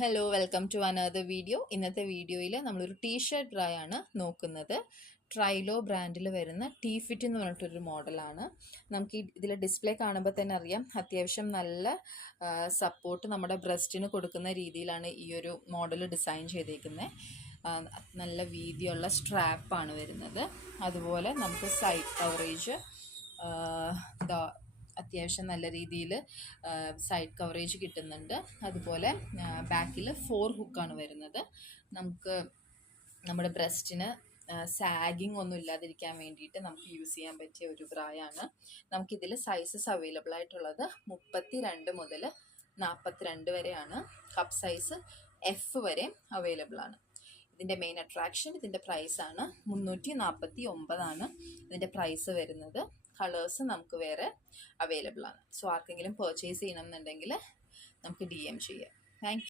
Hello welcome to another video. ഇന്നത്തെ വീഡിയോയിൽ നമ്മളൊരു ടീഷർട്ട് ബ്രായാണ് നോക്കുന്നത്. ട്രൈലോ ബ്രാൻഡിൽ വരുന്ന ടീ ഫിറ്റ് എന്ന് പറഞ്ഞിട്ടൊരു മോഡലാണ്. നമുക്ക് ഇതിൽ ഡിസ്പ്ലേ കാണുമ്പോൾ തന്നെ അറിയാം, അത്യാവശ്യം നല്ല സപ്പോർട്ട് നമ്മുടെ ബ്രസ്റ്റിന് കൊടുക്കുന്ന രീതിയിലാണ് ഈ ഒരു മോഡൽ ഡിസൈൻ ചെയ്തേക്കുന്നത്. നല്ല വീതിയുള്ള സ്ട്രാപ്പാണ് വരുന്നത്. അതുപോലെ നമുക്ക് സൈഡ് കവറേജ് അത്യാവശ്യം നല്ല രീതിയിൽ സൈഡ് കവറേജ് കിട്ടുന്നുണ്ട്. അതുപോലെ ബാക്കിൽ 4 ഹുക്കാണ് വരുന്നത്. നമുക്ക് നമ്മുടെ ബ്രസ്റ്റിന് സാഗിങ് ഒന്നും ഇല്ലാതിരിക്കാൻ വേണ്ടിയിട്ട് നമുക്ക് യൂസ് ചെയ്യാൻ പറ്റിയ ഒരു ബ്രായാണ്. നമുക്കിതിൽ സൈസസ് അവൈലബിൾ ആയിട്ടുള്ളത് 32 മുതൽ 42 വരെയാണ്. കപ്പ് സൈസ് എഫ് വരെ അവൈലബിൾ ആണ്. ഇതിൻ്റെ മെയിൻ അട്രാക്ഷൻ ഇതിൻ്റെ പ്രൈസാണ്. 349 ഇതിൻ്റെ പ്രൈസ് വരുന്നത്. കളേഴ്സ് നമുക്ക് വേറെ അവൈലബിൾ ആണ്. സോ ആർക്കെങ്കിലും പർച്ചേസ് ചെയ്യണം എന്നുണ്ടെങ്കിൽ നമുക്ക് DM ചെയ്യാം. താങ്ക്